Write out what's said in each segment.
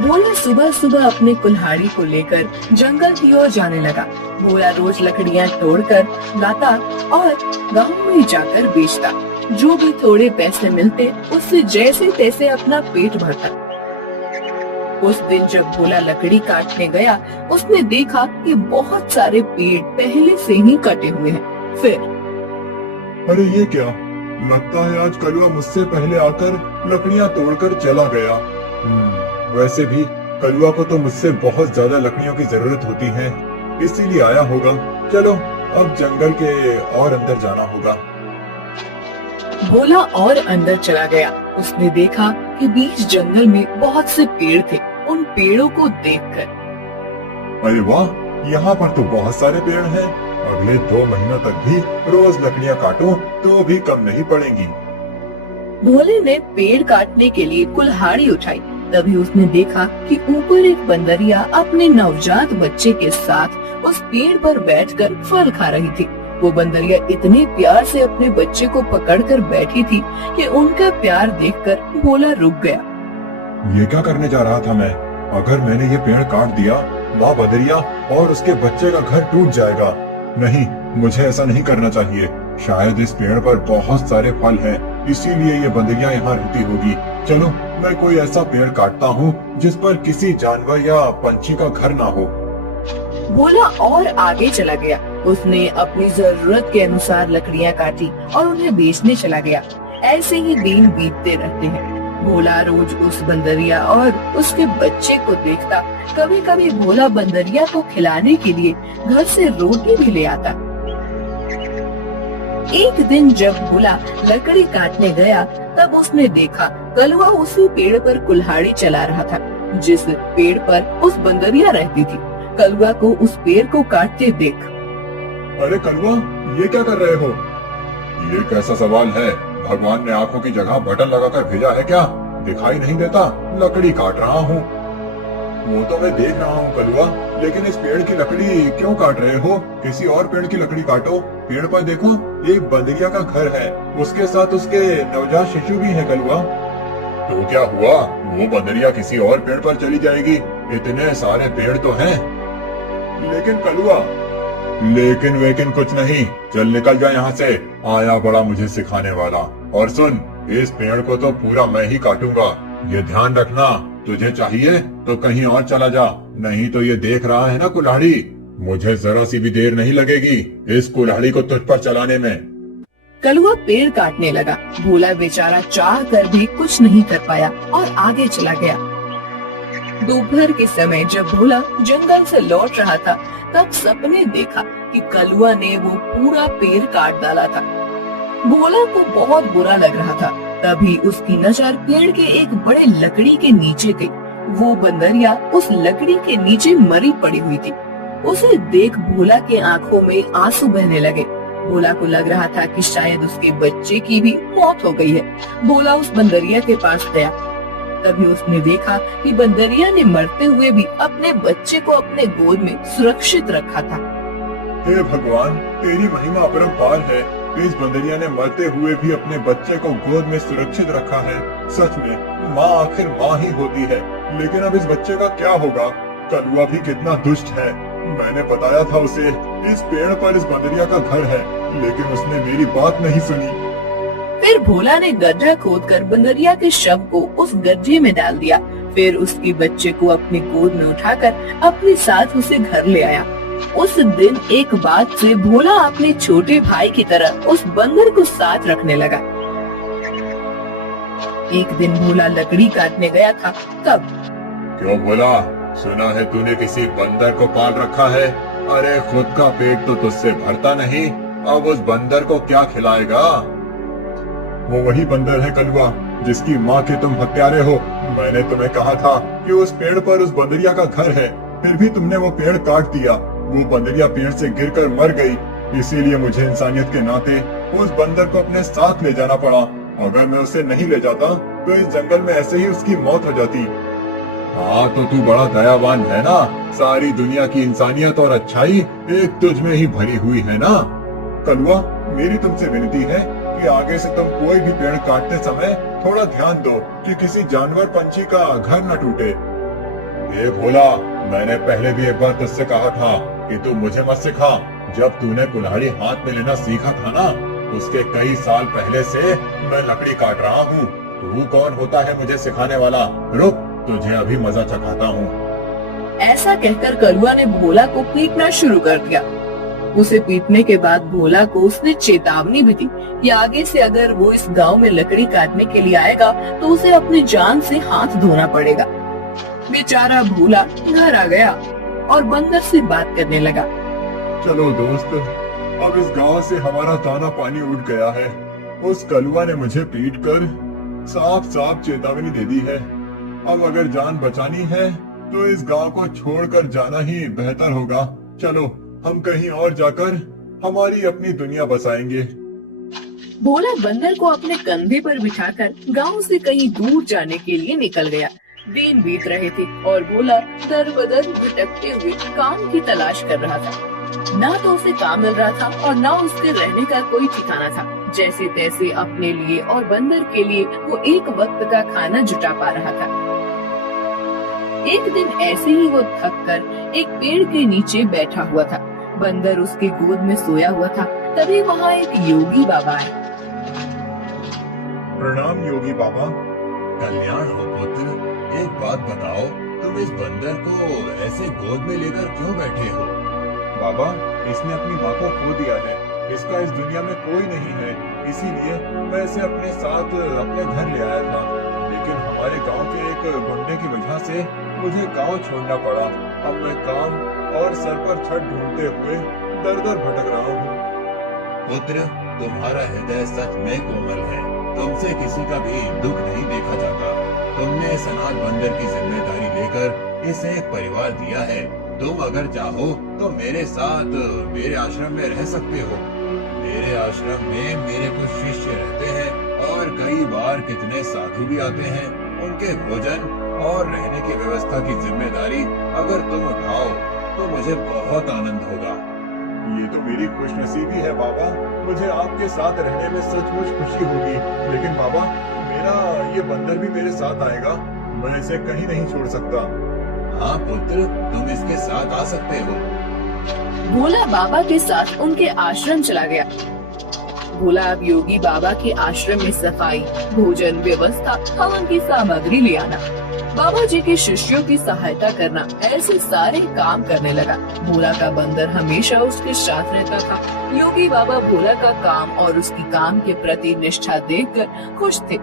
भोला सुबह सुबह अपने कुल्हाड़ी को लेकर जंगल की ओर जाने लगा। भोला रोज लकड़ियां तोड़कर लाता और गांव में जाकर बेचता। जो भी थोड़े पैसे मिलते उससे जैसे तैसे अपना पेट भरता। उस दिन जब भोला लकड़ी काटने गया, उसने देखा कि बहुत सारे पेड़ पहले से ही कटे हुए हैं। फिर अरे ये क्या, लगता है आज कलुआ मुझसे पहले आकर लकड़ियां तोड़कर चला गया। वैसे भी कलुआ को तो मुझसे बहुत ज्यादा लकड़ियों की जरूरत होती है, इसीलिए आया होगा। चलो अब जंगल के और अंदर जाना होगा। भोला और अंदर चला गया। उसने देखा कि बीच जंगल में बहुत से पेड़ थे। उन पेड़ों को देखकर अरे वाह, यहाँ पर तो बहुत सारे पेड़ हैं। अगले 2 महीनों तक भी रोज लकड़ियाँ काटूं तो भी कम नहीं पड़ेंगी। भोले ने पेड़ काटने के लिए कुल्हाड़ी उठाई। तभी उसने देखा कि ऊपर एक बंदरिया अपने नवजात बच्चे के साथ उस पेड़ पर बैठकर फल खा रही थी। वो बंदरिया इतने प्यार से अपने बच्चे को पकड़कर बैठी थी कि उनका प्यार देखकर भोला रुक गया। ये क्या करने जा रहा था मैं? अगर मैंने ये पेड़ काट दिया, माँ बंदरिया और उसके बच्चे का घर टूट जाएगा। नहीं, मुझे ऐसा नहीं करना चाहिए। शायद इस पेड़ पर बहुत सारे फल हैं, इसीलिए ये बंदरिया यहाँ रहती होगी। चलो मैं कोई ऐसा पेड़ काटता हूँ जिस पर किसी जानवर या पंछी का घर ना हो। भोला और आगे चला गया। उसने अपनी जरूरत के अनुसार लकड़ियाँ काटी और उन्हें बेचने चला गया। ऐसे ही दिन बीतते रहते हैं। भोला रोज उस बंदरिया और उसके बच्चे को देखता। कभी कभी भोला बंदरिया को खिलाने के लिए घर से रोटी भी ले आता। एक दिन जब भोला लकड़ी काटने गया, तब उसने देखा कलुआ उसी पेड़ पर कुल्हाड़ी चला रहा था जिस पेड़ पर उस बंदरिया रहती थी। कलुआ को उस पेड़ को काटते देख, अरे कलुआ, ये क्या कर रहे हो? ये कैसा सवाल है? भगवान ने आंखों की जगह बटन लगाकर भेजा है क्या? दिखाई नहीं देता? लकड़ी काट रहा हूँ। वो तो मैं देख रहा हूँ कलुआ, लेकिन इस पेड़ की लकड़ी क्यों काट रहे हो? किसी और पेड़ की लकड़ी काटो। पेड़ पर देखो, एक बंदरिया का घर है, उसके साथ उसके नवजात शिशु भी है कलुआ। तो क्या हुआ? वो बंदरिया किसी और पेड़ पर चली जाएगी। इतने सारे पेड़ तो हैं। लेकिन कलुआ, लेकिन वेकिन कुछ नहीं। चल निकल जा यहाँ से। आया बड़ा मुझे सिखाने वाला। और सुन, इस पेड़ को तो पूरा मैं ही काटूंगा। ये ध्यान रखना, तुझे चाहिए तो कहीं और चला जा, नहीं तो ये देख रहा है ना कुल्हाड़ी, मुझे जरा सी भी देर नहीं लगेगी इस कुल्हाड़ी को तुझ पर चलाने में। कलुआ पेड़ काटने लगा। भोला बेचारा चाह कर भी कुछ नहीं कर पाया और आगे चला गया। दोपहर के समय जब भोला जंगल से लौट रहा था, तब सपने देखा कि कलुआ ने वो पूरा पेड़ काट डाला था। भोला को बहुत बुरा लग रहा था। तभी उसकी नजर पेड़ के एक बड़े लकड़ी के नीचे गई। वो बंदरिया उस लकड़ी के नीचे मरी पड़ी हुई थी। उसे देख भोला के आंखों में आंसू बहने लगे। भोला को लग रहा था कि शायद उसके बच्चे की भी मौत हो गई है। भोला उस बंदरिया के पास गया। तभी उसने देखा कि बंदरिया ने मरते हुए भी अपने बच्चे को अपने गोद में सुरक्षित रखा था। हे भगवान, तेरी महिमा अपरंपार है। इस बंदरिया ने मरते हुए भी अपने बच्चे को गोद में सुरक्षित रखा है। सच में माँ आखिर माँ ही होती है। लेकिन अब इस बच्चे का क्या होगा? कलुआ भी कितना दुष्ट है। मैंने बताया था उसे इस पेड़ पर इस बंदरिया का घर है, लेकिन उसने मेरी बात नहीं सुनी। फिर भोला ने गड्ढा खोदकर बंदरिया के शव को उस गड्ढे में डाल दिया। फिर उसके बच्चे को अपनी गोद में उठाकर अपने साथ उसे घर ले आया। उस दिन एक बात से भोला अपने छोटे भाई की तरह उस बंदर को साथ रखने लगा। एक दिन भोला लकड़ी काटने गया था। तब क्यों भोला, सुना है तूने किसी बंदर को पाल रखा है? अरे खुद का पेट तो तुझसे भरता नहीं, अब उस बंदर को क्या खिलाएगा? वो वही बंदर है कलुआ, जिसकी माँ के तुम हत्यारे हो। मैंने तुम्हें कहा था कि उस पेड़ पर उस बंदरिया का घर है, फिर भी तुमने वो पेड़ काट दिया। वो बंदरिया पेड़ से गिरकर मर गई। इसीलिए मुझे इंसानियत के नाते उस बंदर को अपने साथ ले जाना पड़ा। अगर मैं उसे नहीं ले जाता तो इस जंगल में ऐसे ही उसकी मौत हो जाती। हाँ, तो तू बड़ा दयावान है ना। सारी दुनिया की इंसानियत और अच्छाई एक तुझ में ही भरी हुई है ना। कलुआ, मेरी तुमसे विनती है कि आगे से तुम कोई भी पेड़ काटते समय थोड़ा ध्यान दो कि किसी जानवर पंछी का घर न टूटे। ये भोला, मैंने पहले भी एक बार तुझसे कहा था कि तू मुझे मत सिखा। जब तूने कुल्हाड़ी हाथ में लेना सीखा था ना, उसके कई साल पहले से मैं लकड़ी काट रहा हूँ। तू कौन होता है मुझे सिखाने वाला? रुक, तुझे अभी मजा चखाता हूँ। ऐसा कहकर कलुआ ने भोला को पीटना शुरू कर दिया। उसे पीटने के बाद भोला को उसने चेतावनी भी दी कि आगे से अगर वो इस गांव में लकड़ी काटने के लिए आएगा तो उसे अपनी जान से हाथ धोना पड़ेगा। बेचारा भोला घर आ गया और बंदर से बात करने लगा। चलो दोस्त, अब इस गांव से हमारा दाना पानी उठ गया है। उस कलुआ ने मुझे पीटकर साफ साफ चेतावनी दे दी है। अब अगर जान बचानी है तो इस गांव को छोड़कर जाना ही बेहतर होगा। चलो, हम कहीं और जाकर हमारी अपनी दुनिया बसाएंगे। भोला बंदर को अपने कंधे पर बिठाकर गांव से कहीं दूर जाने के लिए निकल गया। दिन बीत रहे थे और भोला दर बदर भटकते हुए काम की तलाश कर रहा था। ना तो उसे काम मिल रहा था और ना उसके रहने का कोई ठिकाना था। जैसे तैसे अपने लिए और बंदर के लिए वो एक वक्त का खाना जुटा पा रहा था। एक दिन ऐसे ही वो थक कर एक पेड़ के नीचे बैठा हुआ था। बंदर उसके गोद में सोया हुआ था। तभी वहाँ एक योगी बाबा आए। प्रणाम योगी बाबा। कल्याण हो पुत्र। एक बात बताओ, तुम इस बंदर को ऐसे गोद में लेकर क्यों बैठे हो? बाबा, इसने अपनी माँ को खो दिया है। इसका इस दुनिया में कोई नहीं है, इसीलिए मैं इसे अपने साथ अपने घर ले आया था। लेकिन हमारे गांव के एक गुंडे की वजह से मुझे गांव छोड़ना पड़ा। अब मैं काम और सर पर छत ढूंढते हुए दर दर भटक रहा हूँ। पुत्र, तुम्हारा हृदय सच में कोमल है। तुमसे किसी का भी दुख नहीं देखा जाता। तुमने इस अनाथ बंदर की जिम्मेदारी लेकर इसे एक परिवार दिया है। तुम अगर चाहो तो मेरे साथ मेरे आश्रम में रह सकते हो। मेरे आश्रम में मेरे कुछ शिष्य रहते हैं और कई बार कितने साधु भी आते हैं। उनके भोजन और रहने की व्यवस्था की जिम्मेदारी अगर तुम उठाओ तो मुझे बहुत आनंद होगा। ये तो मेरी खुशनसीबी है बाबा। मुझे आपके साथ रहने में सचमुच खुशी होगी। लेकिन बाबा, मेरा ये बंदर भी मेरे साथ आएगा। मैं इसे कहीं नहीं छोड़ सकता। हाँ पुत्र, तुम इसके साथ आ सकते हो। भोला बाबा के साथ उनके आश्रम चला गया। भोला अब योगी बाबा के आश्रम में सफाई, भोजन व्यवस्था, हवन की सामग्री ले आना, बाबा जी के शिष्यों की सहायता करना, ऐसे सारे काम करने लगा। भोला का बंदर हमेशा उसके साथ रहता था। योगी बाबा भोला का काम और उसकी काम के प्रति निष्ठा देखकर खुश थे।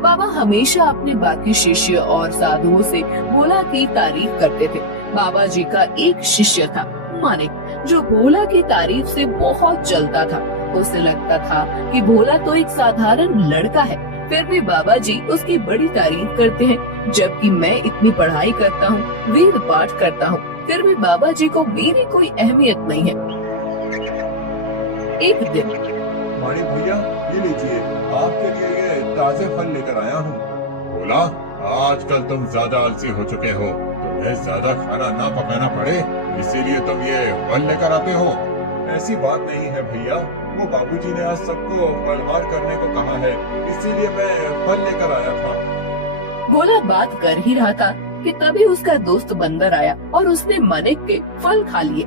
बाबा हमेशा अपने बाकी शिष्य और साधुओं से भोला की तारीफ करते थे। बाबा जी का एक शिष्य था मानिक, जो भोला की तारीफ से बहुत जलता था। उसे लगता था कि भोला तो एक साधारण लड़का है, फिर भी बाबा जी उसकी बड़ी तारीफ करते हैं। जबकि मैं इतनी पढ़ाई करता हूँ, वेद पाठ करता हूँ, फिर भी बाबा जी को मेरी कोई अहमियत नहीं है। एक दिन, मानिक भैया, ये लीजिए, आपके लिए ये ताजे फल लेकर आया हूँ। भोला, आजकल तुम ज्यादा आलसी हो चुके हो। तुम्हें ज्यादा खाना ना पकाना पड़े, इसीलिए तुम ये फल लेकर आते हो। ऐसी बात नहीं है भैया, वो बाबूजी ने आज सबको फलहार करने को कहा है, इसीलिए मैं फल लेकर आया था। भोला बात कर ही रहा था कि तभी उसका दोस्त बंदर आया और उसने मानिक के फल खा लिए।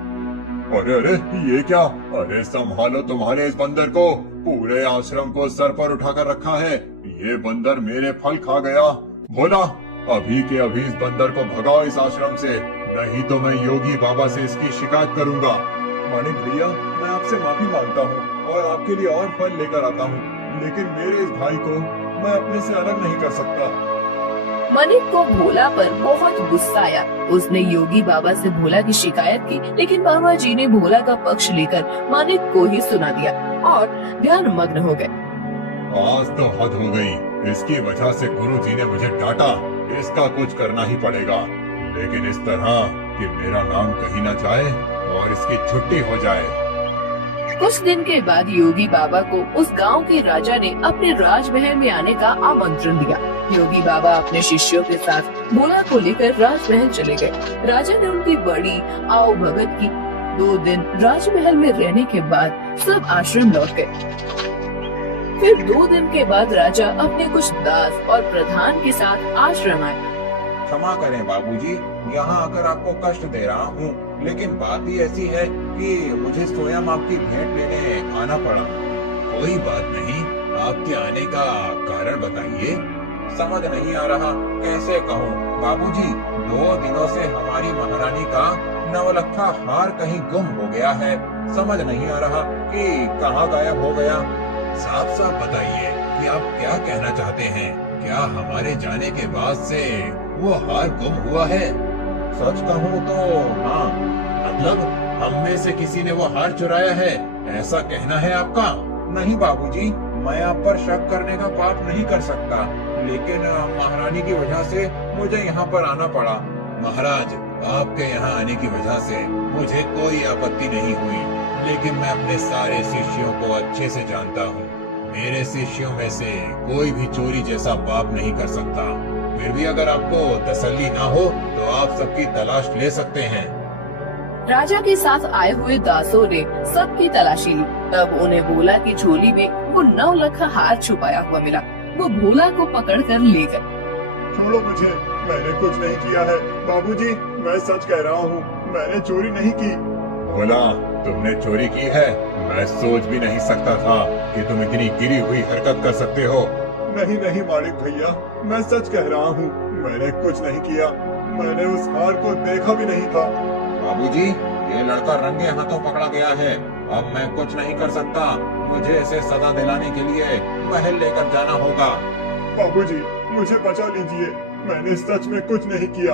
अरे अरे, ये क्या? अरे संभालो तुम्हारे इस बंदर को। पूरे आश्रम को सर पर उठाकर रखा है। ये बंदर मेरे फल खा गया। भोला, अभी के अभी इस बंदर को भगाओ इस आश्रम से, नहीं तो मैं योगी बाबा से इसकी शिकायत करूंगा। मानिक भैया, मैं आपसे माफी मांगता हूँ और आपके लिए और फल लेकर आता हूँ, लेकिन मेरे इस भाई को मैं अपने से अलग नहीं कर सकता। मानिक को भोला पर बहुत गुस्सा आया। उसने योगी बाबा से भोला की शिकायत की, लेकिन बाबा जी ने भोला का पक्ष लेकर मानिक को ही सुना दिया और ध्यान मग्न हो गए। आज तो हद हो गई। इसकी वजह से गुरुजी ने मुझे डांटा। इसका कुछ करना ही पड़ेगा, लेकिन इस तरह कि मेरा नाम कहीं न जाए और इसकी छुट्टी हो जाए। कुछ दिन के बाद योगी बाबा को उस गांव के राजा ने अपने राजमहल में आने का आमंत्रण दिया। योगी बाबा अपने शिष्यों के साथ भोला को लेकर राजमहल चले गए। राजा ने उनकी बड़ी आओ भगत की। 2 दिन राजमहल में रहने के बाद सब आश्रम लौट गए। फिर 2 दिन के बाद राजा अपने कुछ दास और प्रधान के साथ आश्रम आए। क्षमा करें बाबूजी, यहाँ आकर आपको कष्ट दे रहा हूँ, लेकिन बात ही ऐसी है कि मुझे स्वयं आपकी भेंट लेने आना पड़ा। कोई बात नहीं, आपके आने का कारण बताइए। समझ नहीं आ रहा कैसे कहूँ बाबूजी, 2 दिनों से हमारी महारानी का नवलखा हार कहीं गुम हो गया है। समझ नहीं आ रहा कि कहाँ गायब हो गया। साफ साफ बताइए कि आप क्या कहना चाहते हैं। क्या हमारे जाने के बाद से वो हार गुम हुआ है? सच कहूँ तो हाँ। मतलब हम में से किसी ने वो हार चुराया है, ऐसा कहना है आपका? नहीं बाबूजी, मैं आप पर शक करने का पाप नहीं कर सकता, लेकिन महारानी की वजह से मुझे यहाँ पर आना पड़ा। महाराज, आपके यहाँ आने की वजह से मुझे कोई आपत्ति नहीं हुई, लेकिन मैं अपने सारे शिष्यों को अच्छे से जानता हूँ। मेरे शिष्यों में से कोई भी चोरी जैसा पाप नहीं कर सकता। फिर भी अगर आपको तसल्ली ना हो तो आप सबकी तलाश ले सकते हैं। राजा के साथ आए हुए दासों ने सबकी तलाशी ली। तब उन्हें भोला की झोली में वो 9 लाख हार छुपाया हुआ मिला। वो भोला को पकड़कर ले गए। छोड़ो मुझे, मैंने कुछ नहीं किया है। बाबूजी, मैं सच कह रहा हूँ, मैंने चोरी नहीं की। भोला, तुमने चोरी की है? मैं सोच भी नहीं सकता था कि तुम इतनी गिरी हुई हरकत कर सकते हो। नहीं नहीं मालिक भैया, मैं सच कह रहा हूँ, मैंने कुछ नहीं किया। मैंने उस हार को देखा भी नहीं था। बाबूजी, ये लड़का रंगे हाथों पकड़ा गया है। अब मैं कुछ नहीं कर सकता। मुझे इसे सजा दिलाने के लिए महल लेकर जाना होगा। बाबूजी, मुझे बचा लीजिए, मैंने सच में कुछ नहीं किया।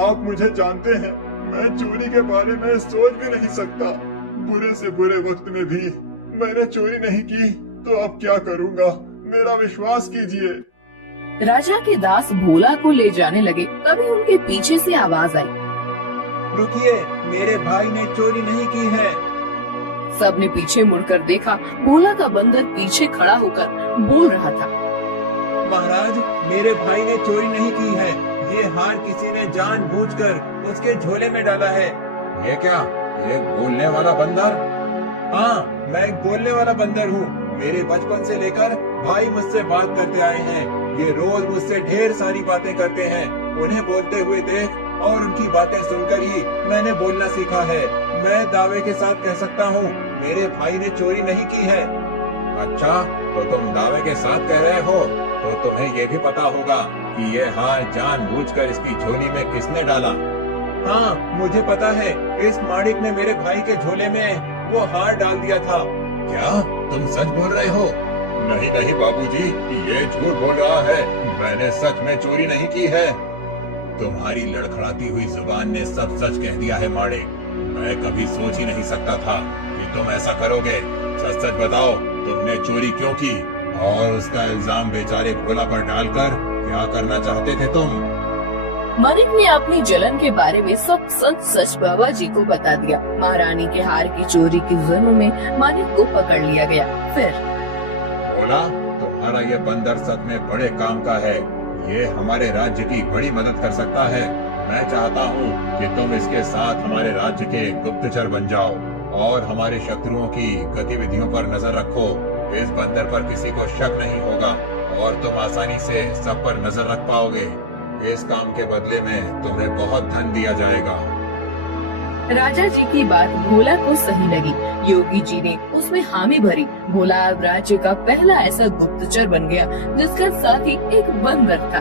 आप मुझे जानते हैं, मैं चोरी के बारे में सोच भी नहीं सकता। बुरे से बुरे वक्त में भी मैंने चोरी नहीं की, तो अब क्या करूँगा? मेरा विश्वास कीजिए। राजा के दास भोला को ले जाने लगे। तभी उनके पीछे से आवाज आई। रुकिए, मेरे भाई ने चोरी नहीं की है। सबने पीछे मुड़कर देखा। भोला का बंदर पीछे खड़ा होकर बोल रहा था। महाराज, मेरे भाई ने चोरी नहीं की है। ये हार किसी ने जानबूझकर उसके झोले में डाला है। ये क्या? ये बोलने वाला बंदर? हाँ, मैं एक बोलने वाला बंदर हूँ। मेरे बचपन से लेकर भाई मुझसे बात करते आए हैं। ये रोज मुझसे ढेर सारी बातें करते हैं। उन्हें बोलते हुए देख और उनकी बातें सुनकर ही मैंने बोलना सीखा है। मैं दावे के साथ कह सकता हूँ, मेरे भाई ने चोरी नहीं की है। अच्छा, तो तुम दावे के साथ कह रहे हो, तो तुम्हें ये भी पता होगा कि ये हार जानबूझकर इसकी झोली में किसने डाला? हाँ, मुझे पता है। इस माणिक ने मेरे भाई के झोले में वो हार डाल दिया था। क्या तुम सच बोल रहे हो? नहीं नहीं बाबूजी, ये झूठ बोल रहा है। मैंने सच में चोरी नहीं की है। तुम्हारी लड़खड़ाती हुई जुबान ने सब सच कह दिया है माणिक। मैं कभी सोच ही नहीं सकता था कि तुम ऐसा करोगे। सच सच बताओ, तुमने चोरी क्यों की? और उसका इल्जाम बेचारे भोला पर डालकर क्या करना चाहते थे तुम? मानिक ने अपनी जलन के बारे में सब सच सच बाबा जी को बता दिया। महारानी के हार की चोरी की जुर्म में मानिक को पकड़ लिया गया। फिर भोला, तुम्हारा ये बंदर सच में बड़े काम का है। ये हमारे राज्य की बड़ी मदद कर सकता है। मैं चाहता हूँ कि तुम इसके साथ हमारे राज्य के गुप्तचर बन जाओ और हमारे शत्रुओं की गतिविधियों पर नजर रखो। इस बंदर पर किसी को शक नहीं होगा और तुम आसानी से सब पर नजर रख पाओगे। इस काम के बदले में तुम्हें बहुत धन दिया जाएगा। राजा जी की बात भोला को सही लगी। योगी जी ने उसमें हामी भरी। भोला अब राज्य का पहला ऐसा गुप्तचर बन गया जिसका साथी एक बंदर था।